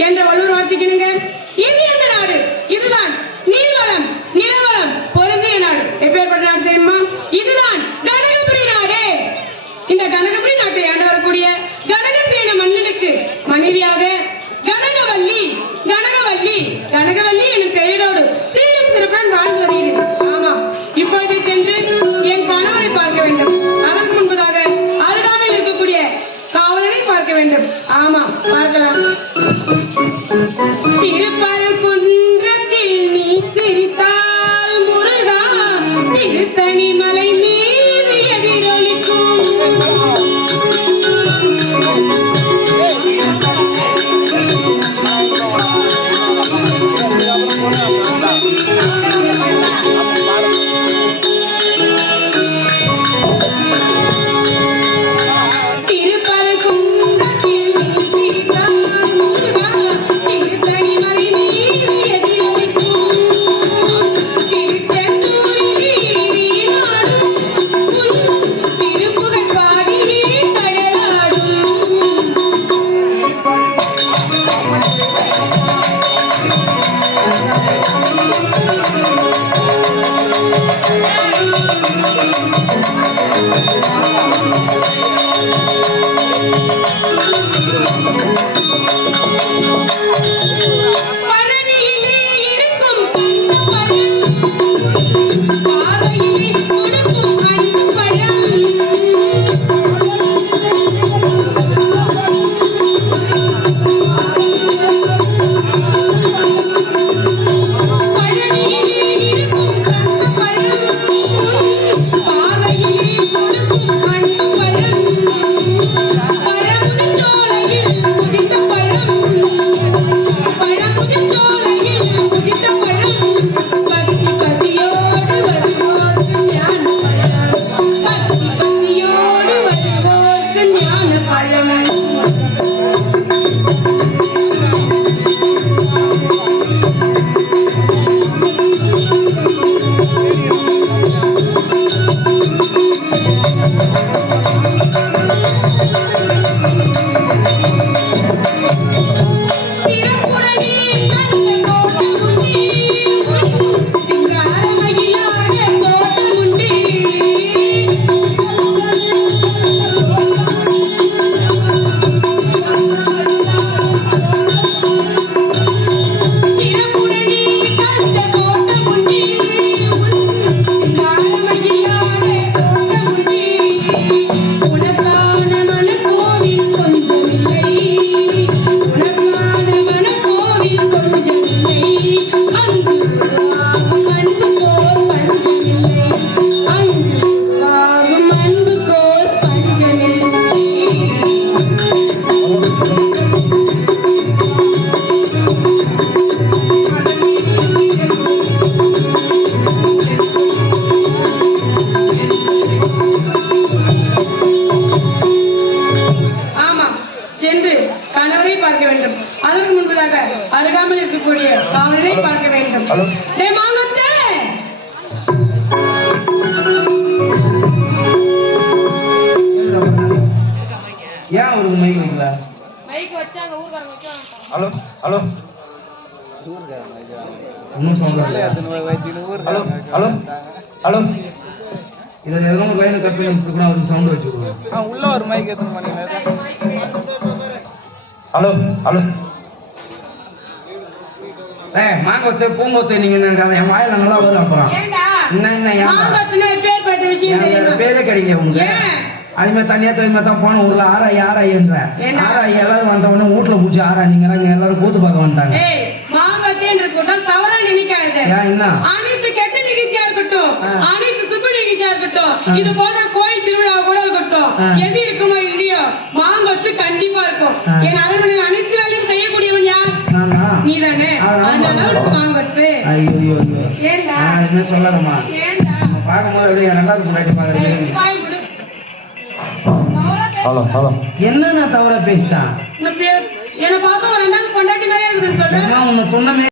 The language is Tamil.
என்ற வலுர் வார்த்திக்கணுங்க இந்திய காவலரை பார்க்க வேண்டும்! ஏன் ஒரு மைக் வைக்கல மைக் வச்சாங்க ஊர்காரங்க வைக்கிறாங்க. Hello hello. இன்னும் சவுண்ட் வரலையா ஹலோ ஹலோ ஹலோ. இதில் எதனா ஒரு லைனை கட் பண்ணி கொடுக்கணும் அவருக்கு சவுண்ட் வச்சு கொடுங்க உள்ள ஒரு மைக் எத்தனை மணி ஹலோ ஹலோ. ஏ மாங்கொத்தை பூங்கொத்தை நீங்க நினைக்காத என் வாயில நல்லா வரும் அப்புறம்? என்ன என்ன? பேரே கிடைக்கல உங்களுக்கு. ஏன்? அது மாதிரி தனியா தனியா தான் போன ஊர்ல ஆராய் ஆராய்ன்ற என்ன? ஆராய் எல்லாரும் வந்தவொடனே வீட்டுல பூச்சி ஆராய். நீங்க எல்லாரும் கூத்து பார்க்க நிகழ்ச்சியா இருக்கட்டும். இது போன்ற கோயில் திருவிழா கூட இருக்கட்டும். எது இருக்குமோ ஐயோ ஏண்டா? நான் என்ன சொல்லறமா ஏண்டா? பார்க்கும்போது அப்படியே ரெண்டாவது. தவறா பேச- ஹலோ ஹலோ. என்ன நான் தவறா பேசிட்டேன் என்னை பார்த்தா ரெண்டாவது பொண்டாட்டி சொல்றேன் உன்னை சொன்னமே